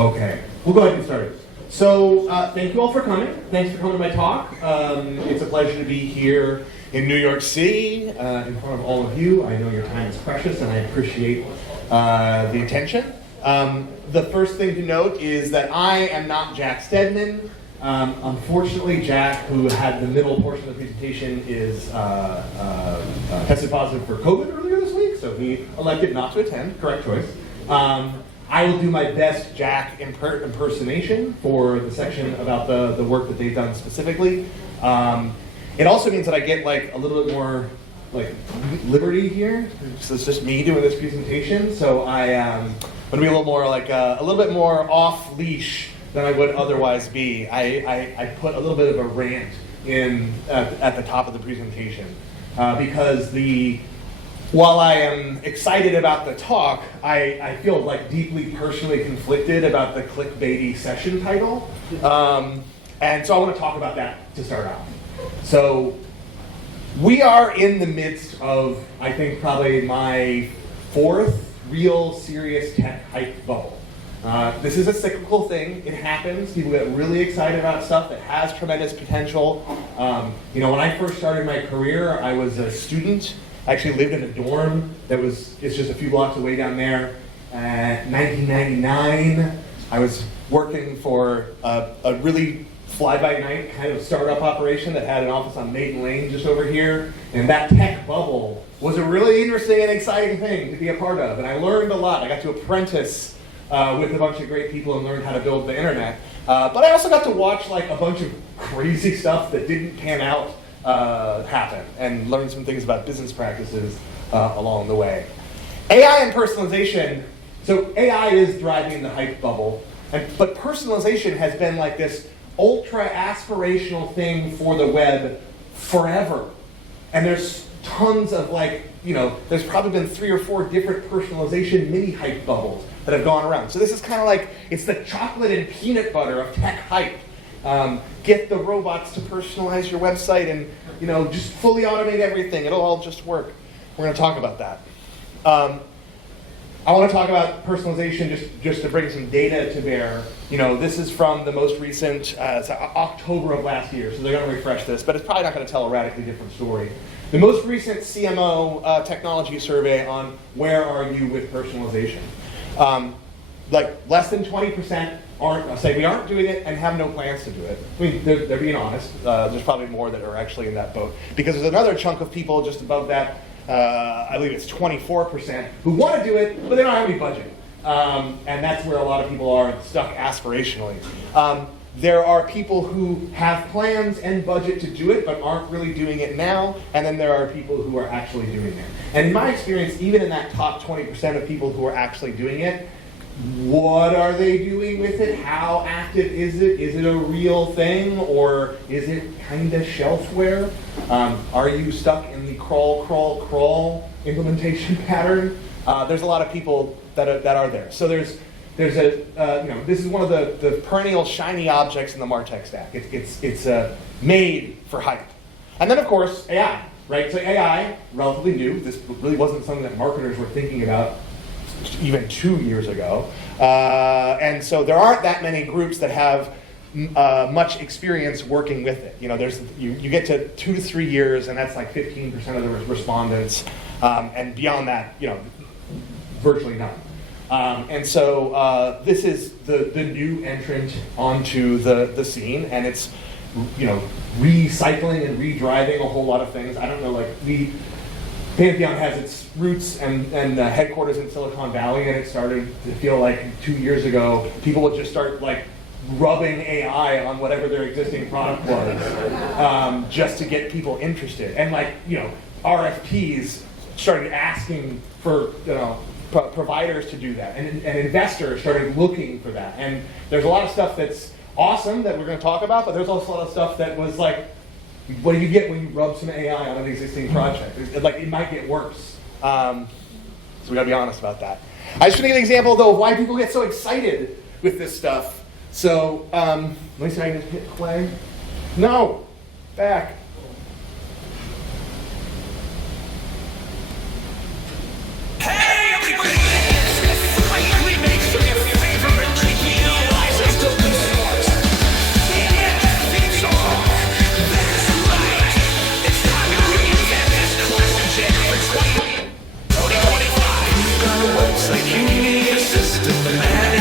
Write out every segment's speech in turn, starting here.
Okay, we'll go ahead and get started. So thank you all for coming. Thanks for coming to my talk. It's a pleasure to be here in New York City in front of all of you. I know your time is precious and I appreciate the attention. The first thing to note is that I am not Jack Stedman. Unfortunately, Jack, who had the middle portion of the presentation, is tested positive for COVID earlier this week, so he elected not to attend. Correct choice. I will do my best Jack impersonation for the section about the work that they've done specifically. It also means that I get like a little bit more like liberty here. So it's just me doing this presentation. So I'm gonna be a little more like a little bit more off leash than I would otherwise be. I put a little bit of a rant in at the top of the presentation because while I am excited about the talk, I feel like deeply personally conflicted about the clickbaity session title. And so I want to talk about that to start out. So we are in the midst of, I think, probably my fourth real serious tech hype bubble. This is a cyclical thing. It happens. People get really excited about stuff that has tremendous potential. When I first started my career, I was a student. I actually lived in a dorm it's just a few blocks away down there. 1999, I was working for a really fly-by-night kind of startup operation that had an office on Maiden Lane just over here. And that tech bubble was a really interesting and exciting thing to be a part of. And I learned a lot. I got to apprentice with a bunch of great people and learn how to build the internet. But I also got to watch like a bunch of crazy stuff that didn't pan out happen and learn some things about business practices along the way. AI and personalization. So AI is driving the hype bubble, but personalization has been like this ultra aspirational thing for the web forever. And there's tons of there's probably been 3 or 4 different personalization mini hype bubbles that have gone around. So this is kind of like, it's the chocolate and peanut butter of tech hype. Get the robots to personalize your website and just fully automate everything. It'll all just work. We're going to talk about that. I want to talk about personalization just to bring some data to bear. This is from the most recent October of last year, so they're going to refresh this, but it's probably not going to tell a radically different story. The most recent CMO technology survey on where are you with personalization. Less than 20% say we aren't doing it and have no plans to do it. I mean, they're being honest. There's probably more that are actually in that boat. Because there's another chunk of people just above that, I believe it's 24%, who want to do it, but they don't have any budget. And that's where a lot of people are stuck aspirationally. There are people who have plans and budget to do it, but aren't really doing it now. And then there are people who are actually doing it. And in my experience, even in that top 20% of people who are actually doing it, what are they doing with it? How active is it? Is it a real thing, or is it kind of shelfware? Are you stuck in the crawl, crawl, crawl implementation pattern? There's a lot of people that are there. So there's this is one of the perennial shiny objects in the MarTech stack. It's made for hype. And then of course AI, right? So AI, relatively new. This really wasn't something that marketers were thinking about even 2 years ago. And so there aren't that many groups that have much experience working with it. You get to 2 to 3 years, and that's like 15% of the respondents. And beyond that, virtually none. And so this is the new entrant onto the scene, and it's recycling and redriving a whole lot of things. I don't know, Pantheon has its roots and headquarters in Silicon Valley, and it started to feel like 2 years ago, people would just start rubbing AI on whatever their existing product was, just to get people interested. And RFPs started asking for providers to do that, and investors started looking for that. And there's a lot of stuff that's awesome that we're going to talk about, but there's also a lot of stuff that was what do you get when you rub some AI on an existing project? It might get worse. So we gotta be honest about that. I just want to give an example though of why people get so excited with this stuff. So let me see if I can just hit play. No, back. Hey everybody! Finally make some of your favorite GPU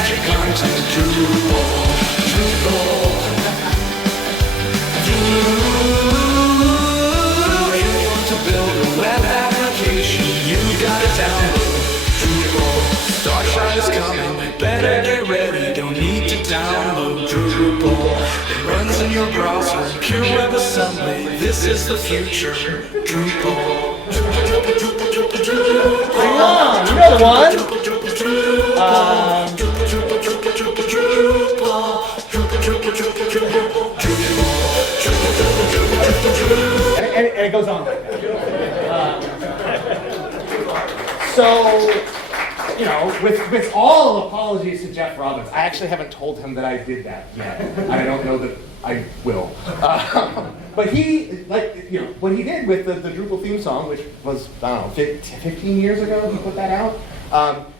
magic content. Drupal. You want to build a web application, you gotta download Drupal. Dark side is coming, better get ready, don't need to download Drupal. It runs in your browser, pure WebAssembly, this is the future. Drupal. Hang on, you know the one? And it goes on like that. So, you know, with all apologies to Jeff Robbins, I actually haven't told him that I did that yet. I don't know that I will. But he, like, you know, what he did with the Drupal theme song, which was, I don't know, 15 years ago he put that out,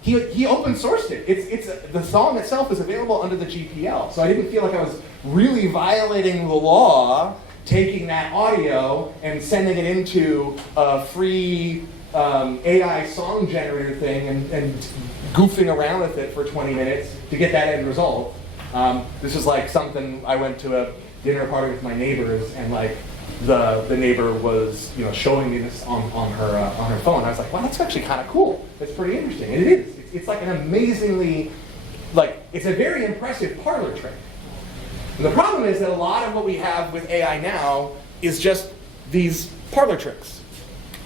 he open sourced it. The song itself is available under the GPL, so I didn't feel like I was really violating the law taking that audio and sending it into a free AI song generator thing and goofing around with it for 20 minutes to get that end result. This is like something I went to a dinner party with my neighbors, and like the neighbor was, you know, showing me this on her phone. I was like, wow, that's actually kind of cool. That's pretty interesting, and it is. It's like an amazingly, like, it's a very impressive parlor trick. And the problem is that a lot of what we have with AI now is just these parlor tricks,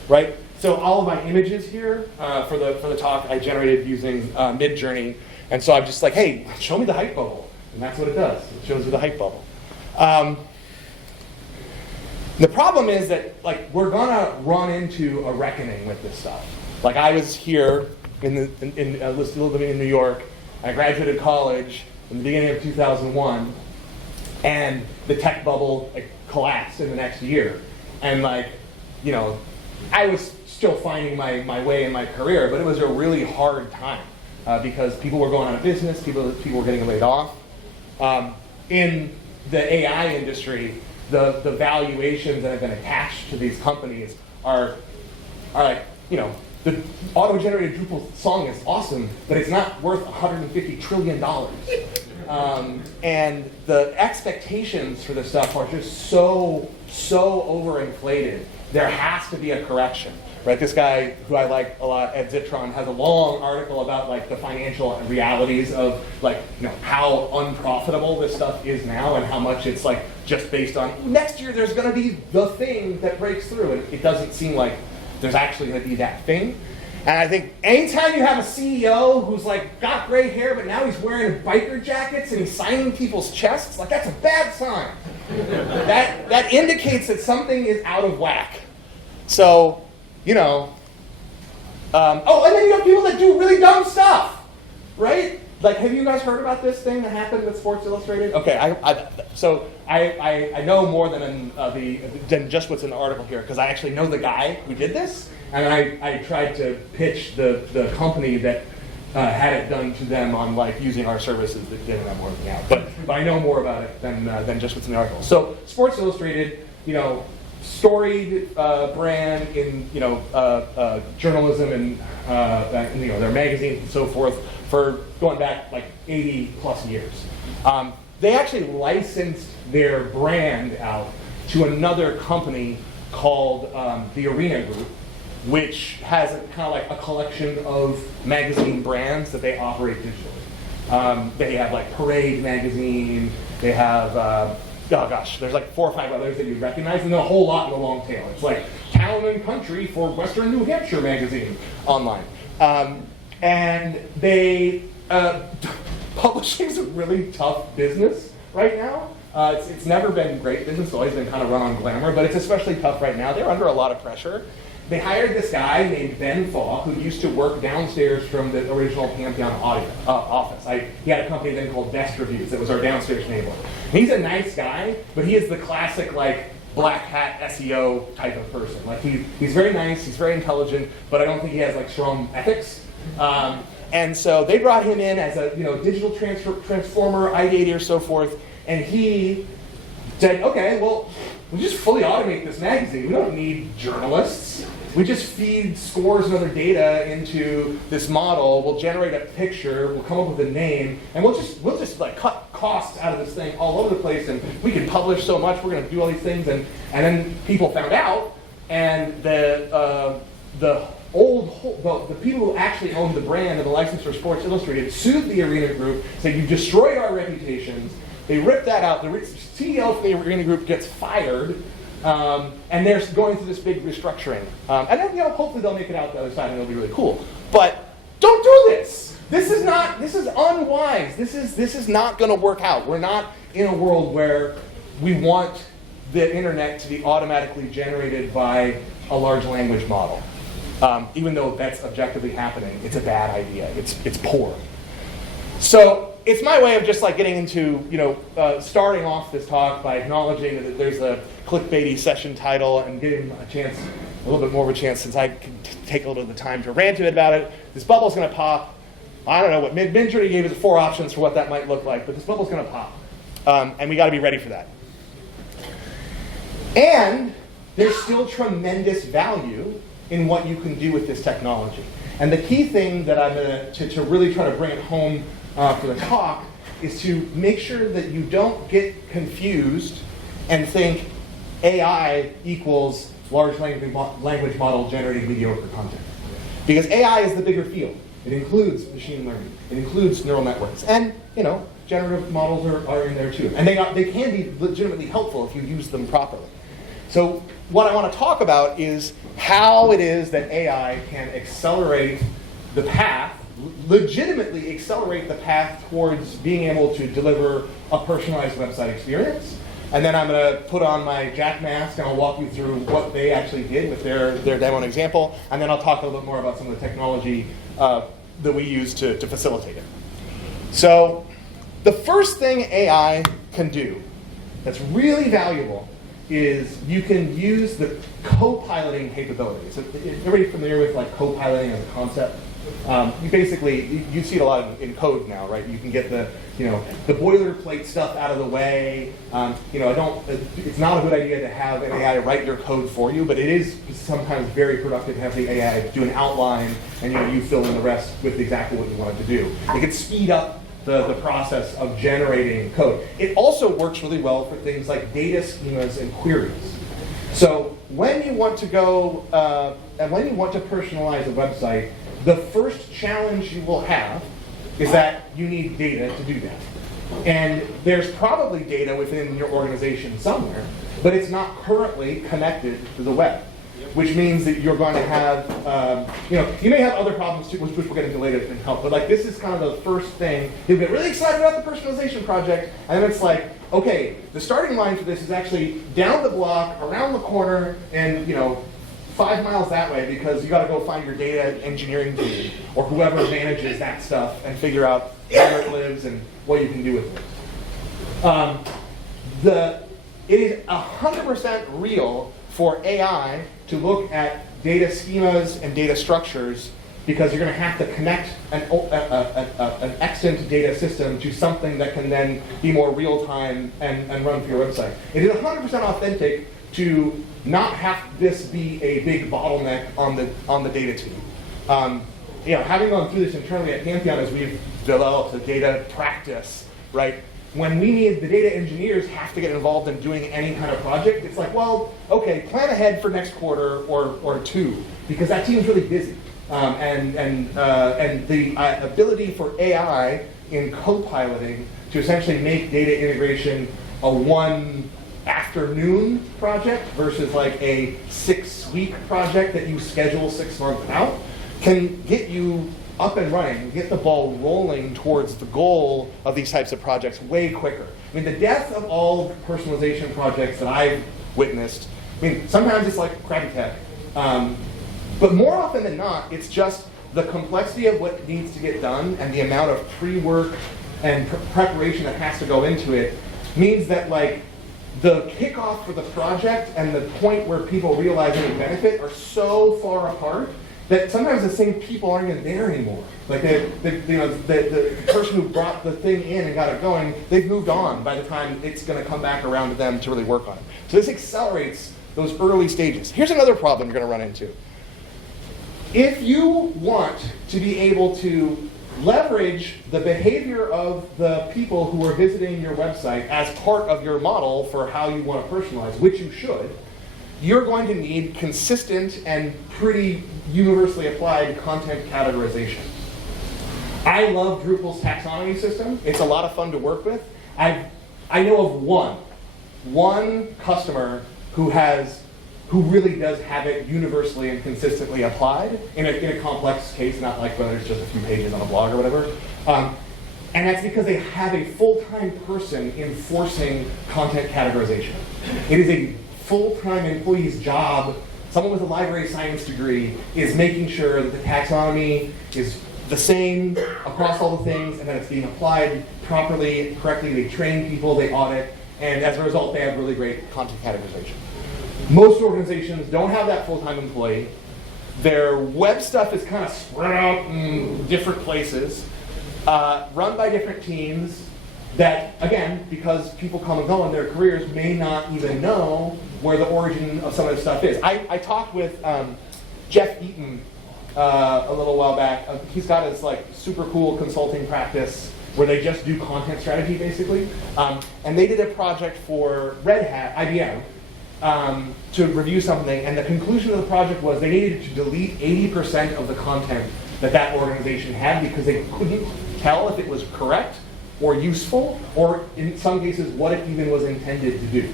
right? So all of my images here for the talk I generated using Midjourney, and so I'm just like, hey, show me the height bubble, and that's what it does. It shows you the height bubble. The problem is that, like, we're gonna run into a reckoning with this stuff. Like, I was here living in New York. I graduated college in the beginning of 2001. And the tech bubble, like, collapsed in the next year. And, like, you know, I was still finding my way in my career, but it was a really hard time because people were going out of business, people were getting laid off. In the AI industry, the valuations that have been attached to these companies are like, you know, the auto-generated Drupal song is awesome, but it's not worth $150 trillion. And the expectations for this stuff are just so overinflated. There has to be a correction, right? This guy who I like a lot, Ed Zitron, has a long article about, like, the financial realities of, like, you know, how unprofitable this stuff is now and how much it's, like, just based on next year there's going to be the thing that breaks through, and it doesn't seem like there's actually going to be that thing. And I think anytime you have a CEO who's, like, got gray hair, but now he's wearing biker jackets and he's signing people's chests, like, that's a bad sign. That indicates that something is out of whack. So, you know, oh, and then you have people that do really dumb stuff, right? Like, have you guys heard about this thing that happened with Sports Illustrated? Okay, I know more than just what's in the article here, because I actually know the guy who did this, and I tried to pitch the company that had it done to them on, like, using our services that didn't end up working out. But I know more about it than just what's in the article. So Sports Illustrated, you know, storied brand in, you know, journalism and you know, their magazines and so forth for going back like 80 plus years. They actually licensed their brand out to another company called the Arena Group, which has kind of like a collection of magazine brands that they operate digitally. They have like Parade magazine, they have, oh gosh, there's like 4 or 5 others that you recognize, and then a whole lot in the long tail. It's like Town and Country for Western New Hampshire magazine online. And they, publishing is a really tough business right now. It's never been great business, it's always been kind of run on glamour, but it's especially tough right now. They're under a lot of pressure. They hired this guy named Ben Falk, who used to work downstairs from the original Pantheon office. He had a company then called Best Reviews that was our downstairs neighbor. He's a nice guy, but he is the classic, like, black hat SEO type of person. Like, he's very nice, he's very intelligent, but I don't think he has, like, strong ethics. And so they brought him in as a, you know, digital transformer, ideator, so forth, and he said, okay, well, we just fully automate this magazine. We don't need journalists. We just feed scores of other data into this model. We'll generate a picture. We'll come up with a name, and we'll just like cut costs out of this thing all over the place. And we can publish so much. We're going to do all these things, and then people found out, and the people who actually owned the brand and the license for Sports Illustrated sued the Arena Group, saying you've destroyed our reputations. They ripped that out. The CEO of the Arena Group gets fired. And they're going through this big restructuring. And then, hopefully they'll make it out the other side and it'll be really cool. But don't do this. This is unwise. This is not going to work out. We're not in a world where we want the internet to be automatically generated by a large language model. Even though that's objectively happening, it's a bad idea. It's poor. So it's my way of just like getting into, starting off this talk by acknowledging that there's a clickbaity session title and giving a little bit more of a chance, since I can take a little bit of the time to rant a bit about it. This bubble's going to pop. I don't know what Midjourney gave us 4 options for what that might look like, but this bubble's going to pop, and we got to be ready for that. And there's still tremendous value in what you can do with this technology. And the key thing that I'm going to really try to bring it home for the talk is to make sure that you don't get confused and think AI equals large language model generating mediocre content. Because AI is the bigger field. It includes machine learning. It includes neural networks. And, generative models are in there too. And they can be legitimately helpful if you use them properly. So what I want to talk about is how it is that AI can accelerate the path, legitimately accelerate the path towards being able to deliver a personalized website experience. And then I'm going to put on my Jack mask and I'll walk you through what they actually did with their demo and example. And then I'll talk a little bit more about some of the technology that we use to facilitate it. So the first thing AI can do that's really valuable is you can use the co-piloting capabilities. So everybody familiar with like co-piloting as a concept? You see it a lot in code now, right? You can get the boilerplate stuff out of the way. It's not a good idea to have an AI write your code for you, but it is sometimes very productive to have the AI do an outline and you fill in the rest with exactly what you want it to do. It can speed up the process of generating code. It also works really well for things like data schemas and queries. So when you want to go and when you want to personalize a website, the first challenge you will have is that you need data to do that. And there's probably data within your organization somewhere, but it's not currently connected to the web, which means that you're going to have, you may have other problems too, which we'll get into later and help, but like this is kind of the first thing. You'll get really excited about the personalization project, and then it's like, okay, the starting line for this is actually down the block, around the corner, and 5 miles that way, because you got to go find your data engineering team or whoever manages that stuff and figure out where it lives and what you can do with it. It is 100% real for AI to look at data schemas and data structures, because you're going to have to connect an extant data system to something that can then be more real time and run for your website. It is 100% authentic to not have this be a big bottleneck on the data team. Having gone through this internally at Pantheon as we've developed a data practice, right? When we need the data engineers have to get involved in doing any kind of project, it's like, well, okay, plan ahead for next quarter or 2, because that team's really busy. And the ability for AI in co-piloting to essentially make data integration a 1 afternoon project versus like a 6-week project that you schedule 6 months out can get you up and running, get the ball rolling towards the goal of these types of projects way quicker. I mean, the death of all personalization projects that I've witnessed, sometimes it's like crappy tech, but more often than not, it's just the complexity of what needs to get done and the amount of pre-work and preparation that has to go into it means that like the kickoff for the project and the point where people realize any benefit are so far apart that sometimes the same people aren't even there anymore. Like the person who brought the thing in and got it going, they've moved on by the time it's going to come back around to them to really work on it. So this accelerates those early stages. Here's another problem you're going to run into. If you want to be able to leverage the behavior of the people who are visiting your website as part of your model for how you want to personalize, which you should, you're going to need consistent and pretty universally applied content categorization. I love Drupal's taxonomy system. It's a lot of fun to work with. I know of one customer who really does have it universally and consistently applied in a complex case, not like when there's just a few pages on a blog or whatever. And that's because they have a full-time person enforcing content categorization. It is a full-time employee's job. Someone with a library science degree is making sure that the taxonomy is the same across all the things and that it's being applied properly, correctly. They train people, they audit, and as a result, they have really great content categorization. Most organizations don't have that full-time employee. Their web stuff is kind of spread out in different places, run by different teams that, again, because people come and go in their careers, may not even know where the origin of some of this stuff is. I talked with Jeff Eaton a little while back. He's got his super cool consulting practice where they just do content strategy, basically. And they did a project for Red Hat, IBM, to review something, and the conclusion of the project was they needed to delete 80% of the content that organization had because they couldn't tell if it was correct or useful, or in some cases, what it even was intended to do.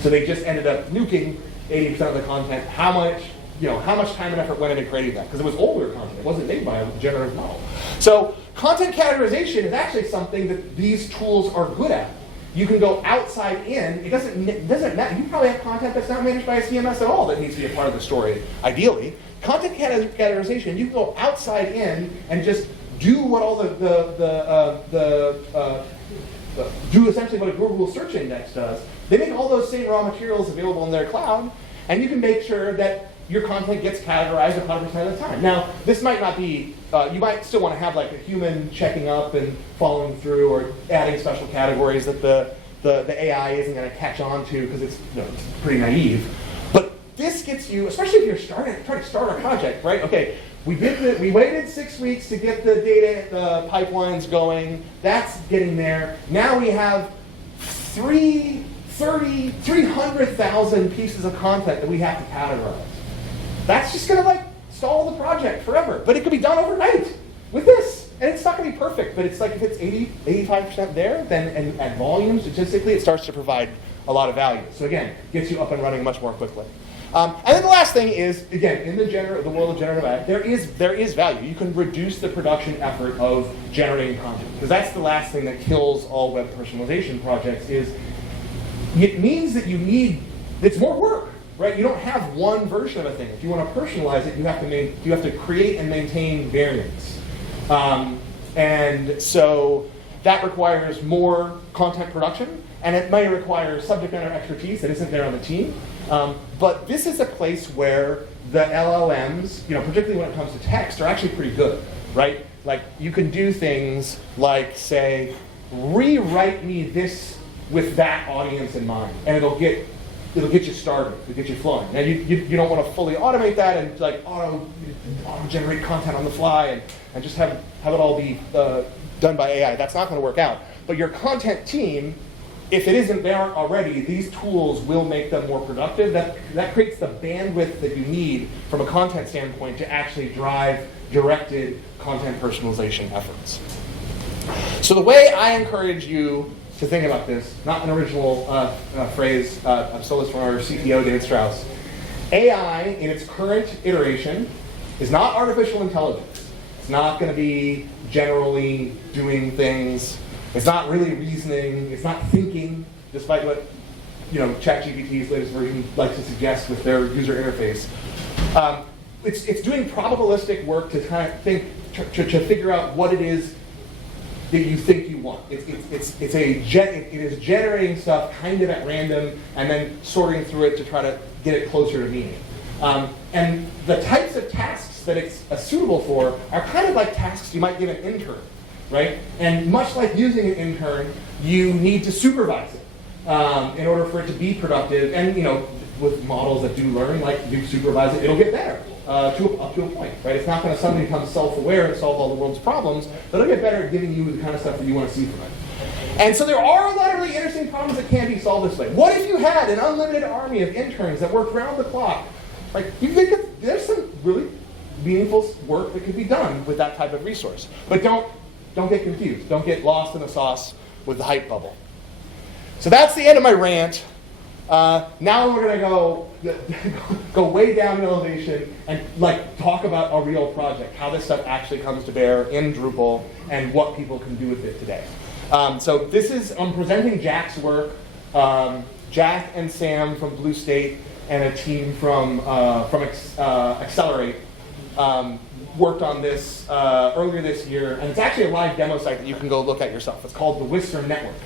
So they just ended up nuking 80% of the content. How much time and effort went into creating that? Because it was older content. It wasn't made by a generative model. So content categorization is actually something that these tools are good at. You can go outside in. It doesn't matter. You probably have content that's not managed by a CMS at all that needs to be a part of the story, ideally. Content categorization, you can go outside in and just do what all do essentially what a Google search index does. They make all those same raw materials available in their cloud, and you can make sure that your content gets categorized 100% of the time. Now, this might not be, you might still want to have a human checking up and following through or adding special categories that the AI isn't going to catch on to because it's pretty naive. But this gets you, especially if you're trying to start a project, right? Okay, we waited 6 weeks to get the data pipelines going. That's getting there. Now we have 300,000 pieces of content that we have to categorize. That's just going to stall the project forever. But it could be done overnight with this. And it's not going to be perfect, but it's if it's 85% there, then and at volume, statistically, it starts to provide a lot of value. So again, gets you up and running much more quickly. And then the last thing is, again, in the world of generative AI, there is value. You can reduce the production effort of generating content. Because that's the last thing that kills all web personalization projects is it means that it's more work. Right? You don't have one version of a thing. If you want to personalize it, you have to create and maintain variants. And so that requires more content production, and it may require subject matter expertise that isn't there on the team. But this is a place where the LLMs, particularly when it comes to text, are actually pretty good, right? You can do things like say, rewrite me this with that audience in mind, and it'll get you started, it'll get you flowing. Now you don't want to fully automate that and auto generate content on the fly and just have it all be done by AI. That's not going to work out. But your content team, if it isn't there already, these tools will make them more productive. That creates the bandwidth that you need from a content standpoint to actually drive directed content personalization efforts. So the way I encourage you to think about this, not an original phrase, I stole this from our CTO, David Strauss. AI, in its current iteration, is not artificial intelligence. It's not going to be generally doing things. It's not really reasoning. It's not thinking, despite what ChatGPT's latest version likes to suggest with their user interface. It's doing probabilistic work to kind of think, to figure out what it is that you think you want. It is generating stuff kind of at random and then sorting through it to try to get it closer to meaning. And the types of tasks that it's suitable for are kind of like tasks you might give an intern, right? And much like using an intern, you need to supervise it in order for it to be productive. And with models that do learn, like you supervise it, it'll get better up to a point, right? It's not going to suddenly become self-aware and solve all the world's problems, but it'll get better at giving you the kind of stuff that you want to see from it. And so there are a lot of really interesting problems that can be solved this way. What if you had an unlimited army of interns that worked round the clock? Like, you think there's some really meaningful work that could be done with that type of resource. But don't get confused. Don't get lost in the sauce with the hype bubble. So that's the end of my rant. Now we're going to go way down in elevation and talk about a real project, how this stuff actually comes to bear in Drupal and what people can do with it today. So this is, I'm presenting Jack's work. Jack and Sam from Blue State and a team from Accelerate worked on this earlier this year, and it's actually a live demo site that you can go look at yourself. It's called the Whisker Network.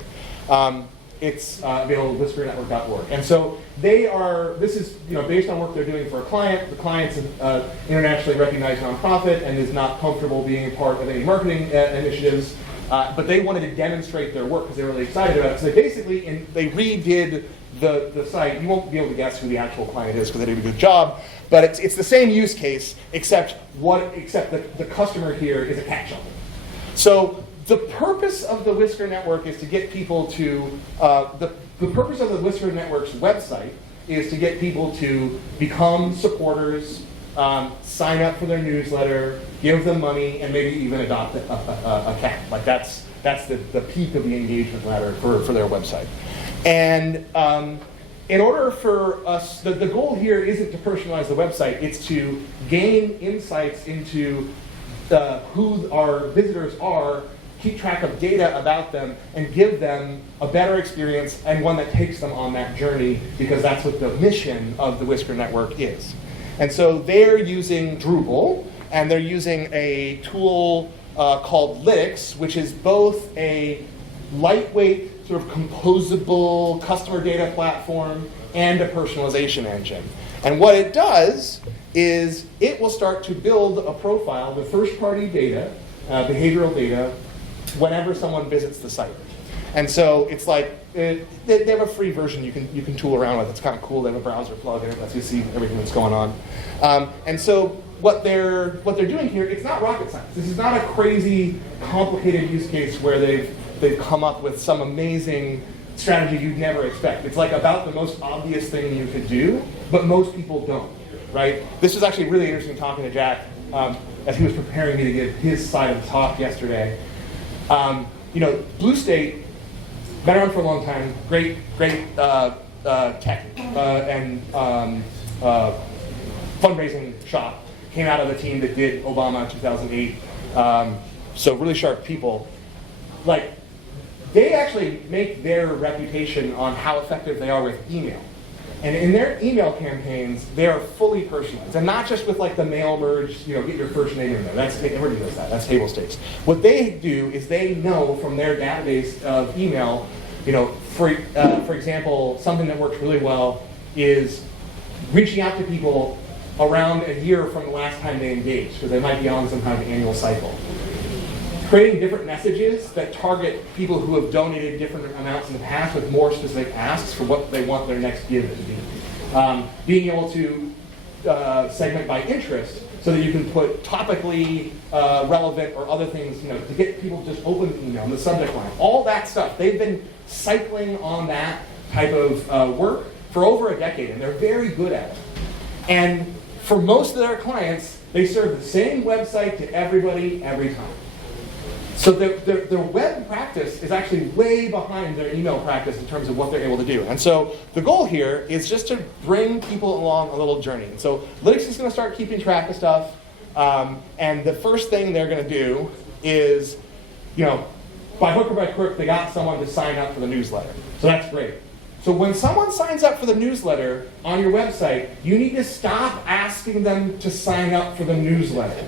It's available at whiskernetwork.org. And so this is based on work they're doing for a client. The client's an internationally recognized nonprofit and is not comfortable being a part of any marketing initiatives. But they wanted to demonstrate their work because they were really excited about it. So they basically, they redid the site. You won't be able to guess who the actual client is because they did a good job. But it's the same use case, except the customer here is a cat shelter. So the purpose of the Whisker Network is to get people to, the purpose of the Whisker Network's website is to get people to become supporters, sign up for their newsletter, give them money, and maybe even adopt a cat. Like that's the peak of the engagement ladder for their website. And in order for us, the goal here isn't to personalize the website, it's to gain insights into who our visitors are, keep track of data about them, and give them a better experience and one that takes them on that journey, because that's what the mission of the Whisker Network is. And so they're using Drupal, and they're using a tool called Lytics, which is both a lightweight, sort of composable customer data platform and a personalization engine. And what it does is it will start to build a profile, the first-party data, behavioral data, whenever someone visits the site. And so it's like, they have a free version you can tool around with. It's kind of cool. They have a browser plugin that lets you see everything that's going on. And so what they're doing here, it's not rocket science. This is not a crazy, complicated use case where they've come up with some amazing strategy you'd never expect. It's like about the most obvious thing you could do, but most people don't, right? This was actually really interesting talking to Jack as he was preparing me to give his side of the talk yesterday. Blue State, been around for a long time, great tech and fundraising shop. Came out of the team that did Obama in 2008. So really sharp people. Like, they actually make their reputation on how effective they are with email. And in their email campaigns, they are fully personalized. And not just with like the mail merge, get your first name in there. Everybody does that. That's table stakes. What they do is they know from their database of email, for example, something that works really well is reaching out to people around a year from the last time they engaged, because they might be on some kind of annual cycle. Creating different messages that target people who have donated different amounts in the past with more specific asks for what they want their next give to be. Being able to segment by interest so that you can put topically relevant or other things, to get people to just open the email in the subject line. All that stuff. They've been cycling on that type of work for over a decade, and they're very good at it. And for most of their clients, they serve the same website to everybody every time. So their web practice is actually way behind their email practice in terms of what they're able to do. And so the goal here is just to bring people along a little journey. And so Lytics is going to start keeping track of stuff. And the first thing they're going to do is, by hook or by crook, they got someone to sign up for the newsletter. So that's great. So when someone signs up for the newsletter on your website, you need to stop asking them to sign up for the newsletter.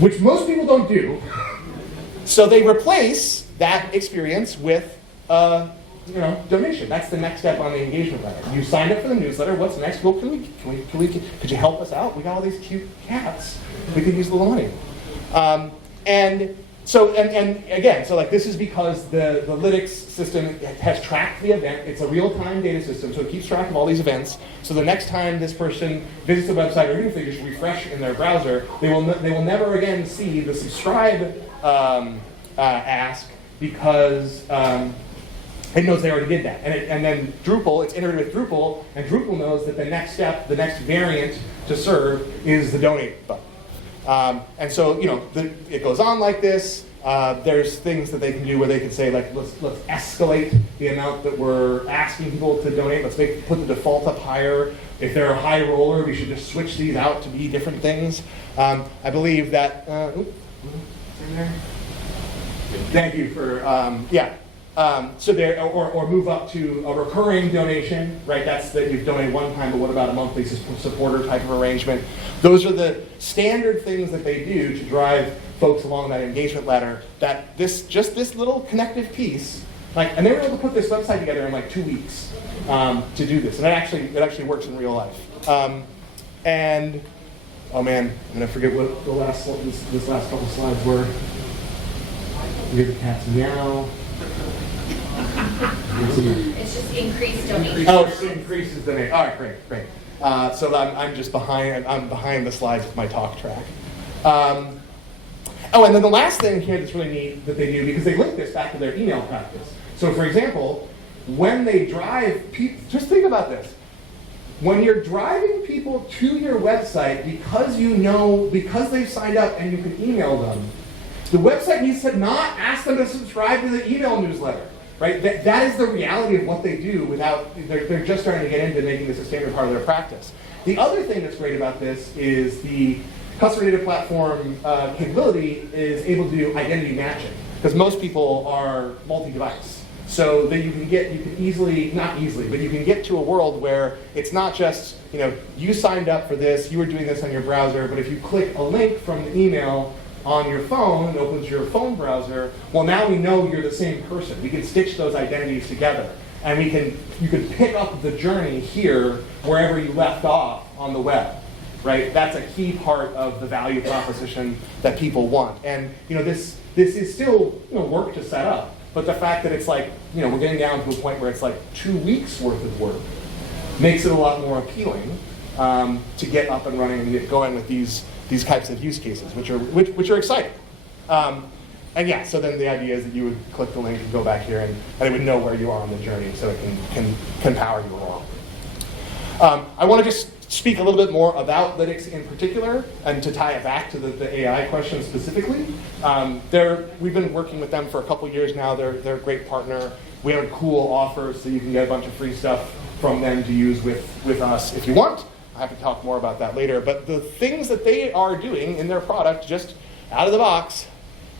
Which most people don't do. So they replace that experience with donation. That's the next step on the engagement ladder. You signed up for the newsletter. What's next? Well, could you help us out? We got all these cute cats. We could use a little money. And So, and again, so like this is because the Lytics system has tracked the event. It's a real-time data system, so it keeps track of all these events. So the next time this person visits the website, or even if they just refresh in their browser, they will never again see the subscribe ask, because it knows they already did that. And then Drupal, it's integrated with Drupal, and Drupal knows that the next step, the next variant to serve is the donate button. And so, it goes on like this. There's things that they can do where they can say, like, let's escalate the amount that we're asking people to donate. Let's put the default up higher. If they're a high roller, we should just switch these out to be different things. I believe that. Thank you for so there, or move up to a recurring donation, right? That's that you've donated one time, but what about a monthly supporter type of arrangement? Those are the standard things that they do to drive folks along that engagement ladder. That this little connective piece, and they were able to put this website together in like 2 weeks to do this, and it actually works in real life. And oh man, I'm gonna forget what this last couple slides were. Here's the cat's meow. It's just increased donation. Oh, it increases donation. All right, great. So I'm just behind. I'm behind the slides with my talk track. And then the last thing here that's really neat that they do, because they link this back to their email practice. So for example, when they drive people, just think about this. When you're driving people to your website because they've signed up and you can email them, the website needs to not ask them to subscribe to the email newsletter, right? That is the reality of what they do they're just starting to get into making this a standard part of their practice. The other thing that's great about this is the customer data platform capability is able to do identity matching, because most people are multi-device. So that you can get to a world where it's not just, you signed up for this, you were doing this on your browser, but if you click a link from the email on your phone, it opens your phone browser, well now we know you're the same person. We can stitch those identities together. And you can pick up the journey here wherever you left off on the web, right? That's a key part of the value proposition that people want. And this is still work to set up, but the fact that it's like, we're getting down to a point where it's like 2 weeks worth of work makes it a lot more appealing to get up and running and get going with these types of use cases, which are exciting. So then the idea is that you would click the link and go back here, and it would know where you are on the journey, so it can power you along. I want to just speak a little bit more about Lytics in particular, and to tie it back to the AI question specifically. We've been working with them for a couple years now. They're a great partner. We have a cool offer, so you can get a bunch of free stuff from them to use with us if you want. I have to talk more about that later. But the things that they are doing in their product, just out of the box,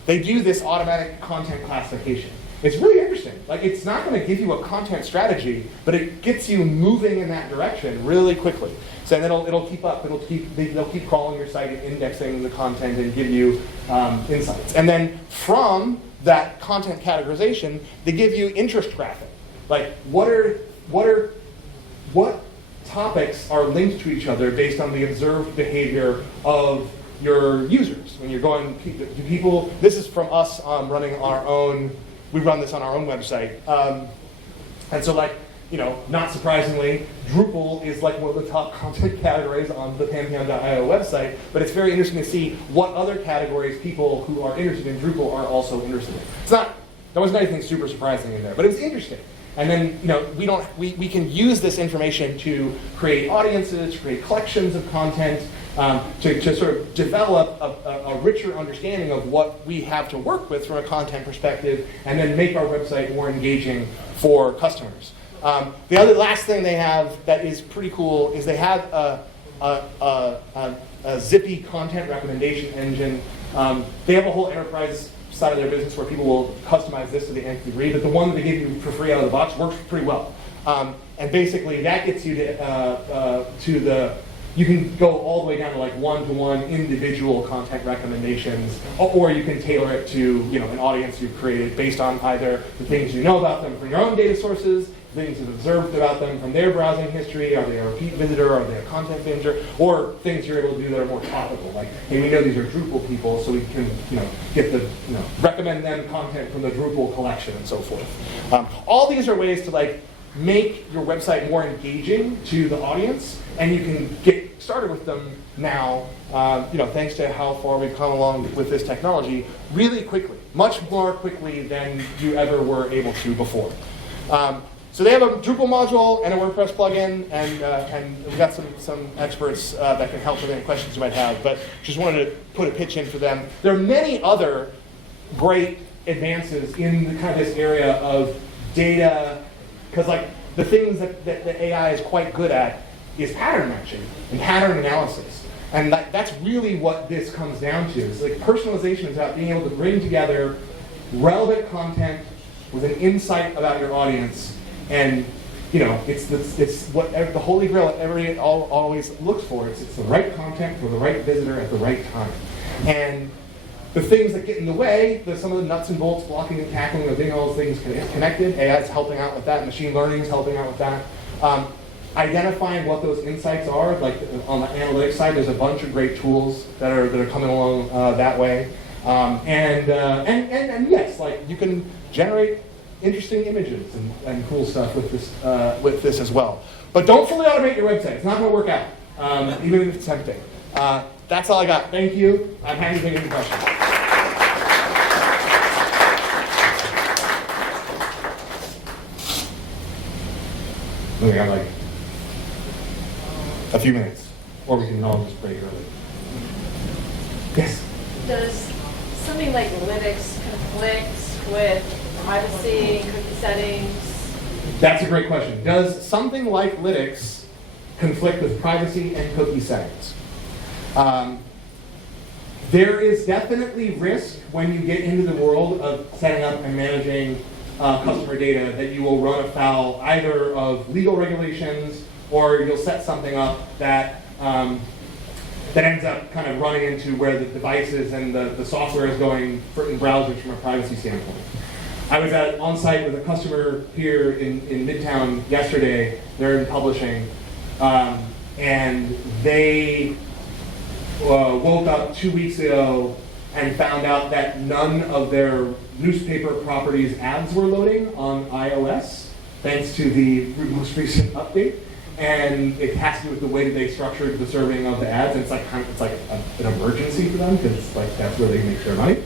they do this automatic content classification. It's really interesting. It's not going to give you a content strategy, but it gets you moving in that direction really quickly. So then it'll keep up. They'll keep crawling your site and indexing the content and give you insights. And then from that content categorization, they give you interest graphic. What topics are linked to each other based on the observed behavior of your users. When you're going to people, this is from us running our own, we run this on our own website. And so not surprisingly, Drupal is one of the top content categories on the Pantheon.io website, but it's very interesting to see what other categories people who are interested in Drupal are also interested in. There wasn't anything super surprising in there, but it was interesting. And then, we can use this information to create audiences, to create collections of content, to sort of develop a richer understanding of what we have to work with from a content perspective, and then make our website more engaging for customers. The last thing they have that is pretty cool is they have a zippy content recommendation engine. They have a whole enterprise side of their business where people will customize this to the nth degree, but the one that they give you for free out of the box works pretty well. And basically that gets you you can go all the way down to one-to-one individual content recommendations, or you can tailor it to an audience you've created based on either the things you know about them from your own data sources things you've observed about them from their browsing history. Are they a repeat visitor? Are they a content finisher? Or things you're able to do that are more topical, like, hey, we know these are Drupal people, so we can, get the, recommend them content from the Drupal collection and so forth. All these are ways to like make your website more engaging to the audience, and you can get started with them now, thanks to how far we've come along with this technology, really quickly, much more quickly than you ever were able to before. So they have a Drupal module and a WordPress plugin, and we've got some experts that can help with any questions you might have, but just wanted to put a pitch in for them. There are many other great advances in kind of this area of data, because like the things that the AI is quite good at is pattern matching and pattern analysis. And that's really what this comes down to. It's like personalization is about being able to bring together relevant content with an insight about your audience. And it's what the holy grail everybody always looks for. It's the right content for the right visitor at the right time. And the things that get in the way, some of the nuts and bolts, blocking and tackling, of getting all those things connected, AI is helping out with that, machine learning is helping out with that. Identifying what those insights are, like on the analytics side, there's a bunch of great tools that are coming along that way. And yes, like you can generate interesting images and cool stuff with this as well. But don't fully automate your website. It's not going to work out, even if it's tempting. That's all I got. Thank you. I'm happy to take any questions. We got like a few minutes, or we can all just break early. Yes? Does something like Linux conflict with privacy, cookie settings? That's a great question. Does something like Linux conflict with privacy and cookie settings? There is definitely risk when you get into the world of setting up and managing customer data that you will run afoul either of legal regulations, or you'll set something up that that ends up kind of running into where the devices and the software is going in browsers from a privacy standpoint. I was on site with a customer here in Midtown yesterday. They're in publishing, and they woke up 2 weeks ago and found out that none of their newspaper properties ads were loading on iOS, thanks to the most recent update. And it has to do with the way that they structured the serving of the ads. And it's like an emergency for them, because like that's where they make their money.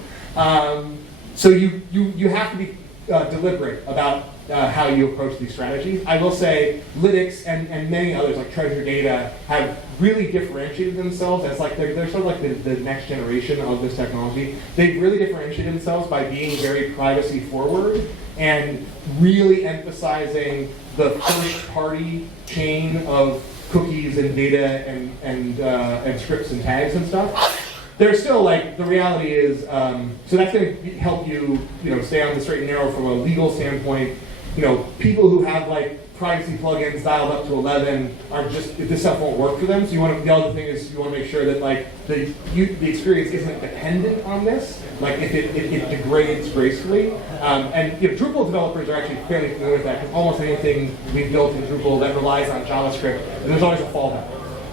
So you have to be deliberate about how you approach these strategies. I will say Linux and many others like Treasure Data have really differentiated themselves as like they're sort of like the next generation of this technology. They've really differentiated themselves by being very privacy forward and really emphasizing the first party chain of cookies and data and scripts and tags and stuff. There's still like, the reality is, so that's going to help you, stay on the straight and narrow from a legal standpoint. People who have like privacy plugins dialed up to 11 are just, this stuff won't work for them. So the other thing is you want to make sure that like the experience isn't dependent on this. Like if it degrades gracefully. And Drupal developers are actually fairly familiar with that, because almost anything we've built in Drupal that relies on JavaScript, there's always a fallback.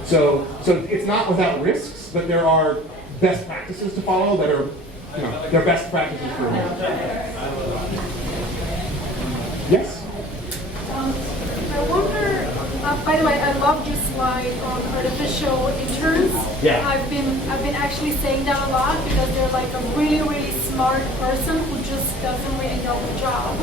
So it's not without risks, but there are best practices to follow that are, they're best practices for Yes? I wonder, by the way, I love your slide on artificial interns. Yeah. I've been actually saying that a lot, because they're like a really, really smart person who just doesn't really know the job.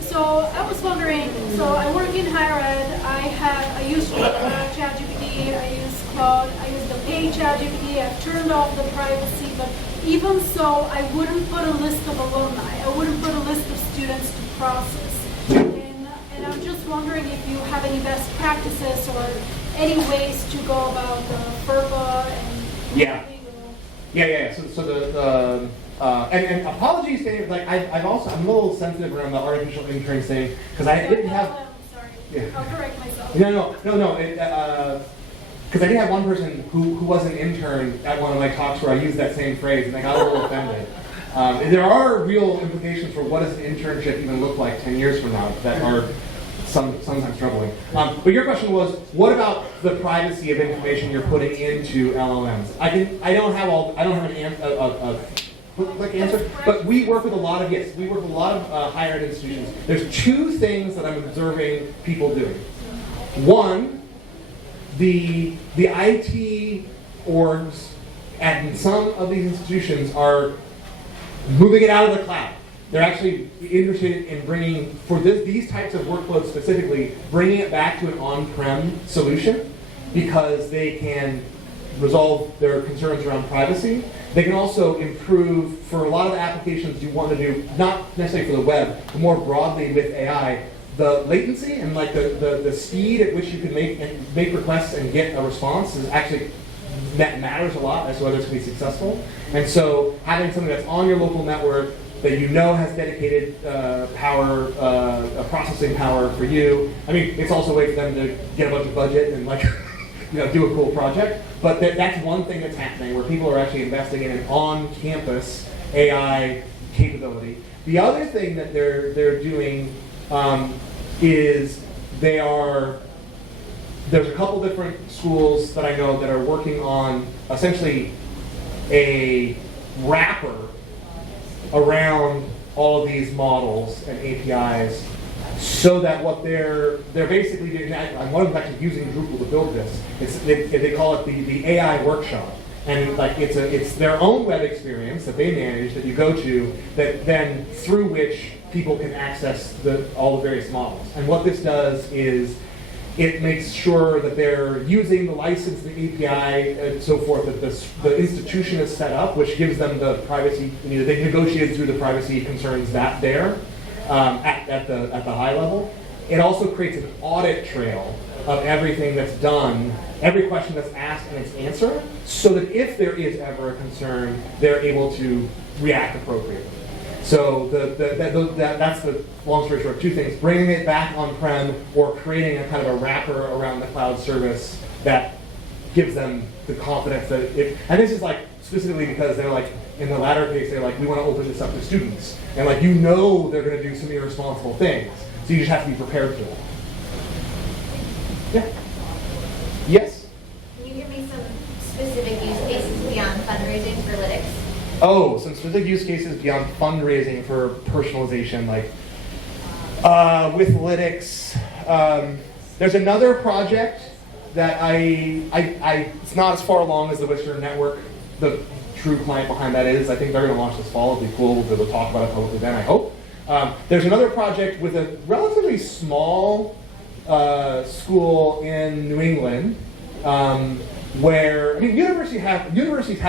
So I was wondering, so I work in higher ed, I use ChatGPT, I use Claude, I use the paid ChatGPT, I've turned off the privacy, but even so, I wouldn't put a list of alumni, I wouldn't put a list of students to process. And I'm just wondering if you have any best practices or any ways to go about the FERPA and Yeah. So the and apologies to like I'm a little sensitive around the artificial intern thing, because I didn't have. I'm sorry. Yeah. I'll correct myself. No. Because I did have one person who was an intern at one of my talks where I used that same phrase, and I got a little offended. There are real implications for what does an internship even look like 10 years from now that are sometimes troubling. But your question was, what about the privacy of information you're putting into LLMs? I don't have a quick answer, but we work with a lot of higher ed institutions. There's two things that I'm observing people doing. One, the IT orgs at some of these institutions are moving it out of the cloud. They're actually interested in bringing, for these types of workloads specifically, bringing it back to an on-prem solution because they can resolve their concerns around privacy. They can also improve, for a lot of the applications you want to do, not necessarily for the web, but more broadly with AI, the latency and like the speed at which you can make requests and get a response is actually, that matters a lot as to whether it's going to be successful. And so having something that's on your local network that you know has dedicated power, processing power for you. I mean, it's also a way for them to get a bunch of budget and like, do a cool project. But that's one thing that's happening where people are actually investing in an on-campus AI capability. The other thing that they're doing is there's a couple different schools that I know that are working on essentially a wrapper around all of these models and APIs, so that what they're basically doing, and one of them actually using Drupal to build this. They call it the AI workshop, and like it's their own web experience that they manage that you go to, that then through which people can access all the various models. And what this does is it makes sure that they're using the license, the API, and so forth, that the institution is set up, which gives them the privacy, they negotiated through the privacy concerns at the high level. It also creates an audit trail of everything that's done, every question that's asked and its answer, so that if there is ever a concern, they're able to react appropriately. So that's the long story short, two things: bringing it back on-prem or creating a kind of a wrapper around the cloud service that gives them the confidence that and this is like specifically because they're like, in the latter case, they're like, we want to open this up to students. And like, they're going to do some irresponsible things. So you just have to be prepared for that. Yeah? Yes? Can you give me some specific use cases beyond fundraising for Lytics? Oh, some specific use cases beyond fundraising for personalization, like with Lytics. There's another project that it's not as far along as the Whistler Network. The true client behind that is, I think they're going to launch this fall. It'll be cool. We'll be able to talk about it publicly then, I hope. There's another project with a relatively small school in New England, where, I mean, universities have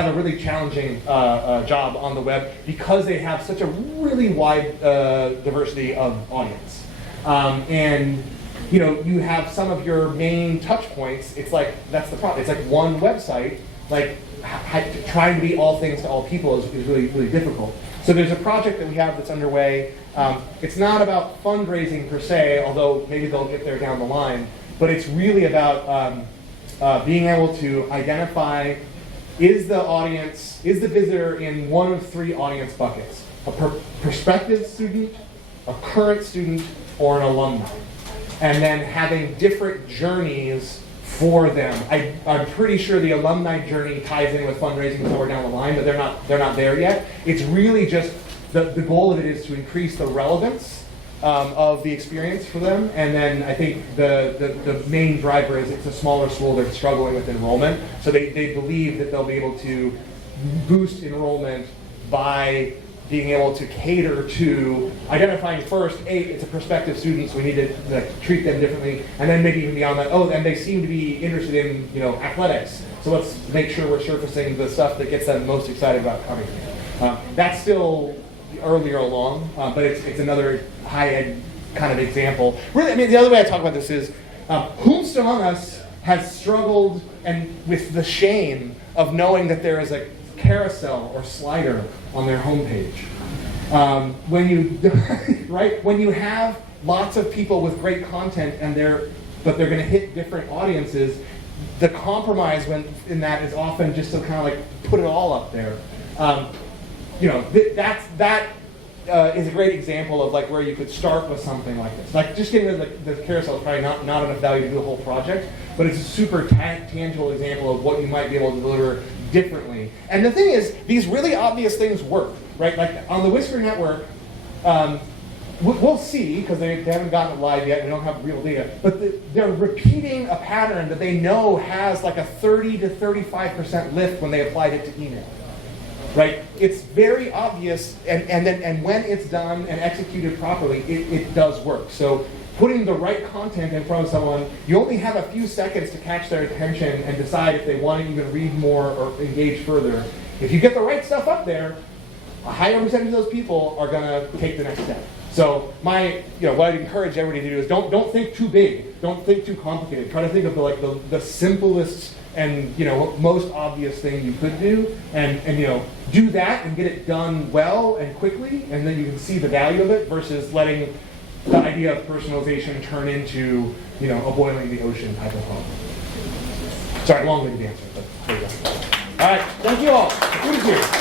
a really challenging job on the web because they have such a really wide diversity of audience. And you have some of your main touch points. It's like, that's the problem. It's like one website, like trying to be all things to all people is really, really difficult. So there's a project that we have that's underway. It's not about fundraising per se, although maybe they'll get there down the line, but it's really about being able to identify, is the visitor in one of three audience buckets: a prospective student, a current student, or an alumni, and then having different journeys for them. I'm pretty sure the alumni journey ties in with fundraising somewhere down the line, but they're not there yet. It's really just the goal of it is to increase the relevance of the experience for them, and then I think the main driver is it's a smaller school that's struggling with enrollment, so they believe that they'll be able to boost enrollment by being able to cater to identifying first, it's a prospective student, so we need to treat them differently, and then maybe even beyond that, and they seem to be interested in athletics, so let's make sure we're surfacing the stuff that gets them most excited about coming. That's still earlier along, but it's another high-ed kind of example. Really, I mean, the other way I talk about this is, whomst among us has struggled with the shame of knowing that there is a carousel or slider on their homepage. When you have lots of people with great content but they're going to hit different audiences, the compromise in that is often just to kind of like put it all up there. that is a great example of like where you could start with something like this. Like just getting the carousel is probably not enough value to do the whole project, but it's a super tangible example of what you might be able to deliver differently. And the thing is, these really obvious things work, right? Like on the Whisker network, we'll see, because they haven't gotten it live yet, we don't have real data, but they're repeating a pattern that they know has like a 30 to 35% lift when they applied it to email. Right? It's very obvious, and when it's done and executed properly, it does work. So putting the right content in front of someone, you only have a few seconds to catch their attention and decide if they want to even read more or engage further. If you get the right stuff up there, a higher percentage of those people are going to take the next step. So what I'd encourage everybody to do is don't think too big, don't think too complicated. Try to think of the simplest and most obvious thing you could do, and do that and get it done well and quickly, and then you can see the value of it versus letting the idea of personalization turn into a boiling the ocean type of problem. Sorry, long-winded answer, but there you go. All right, thank you all. Good to see you.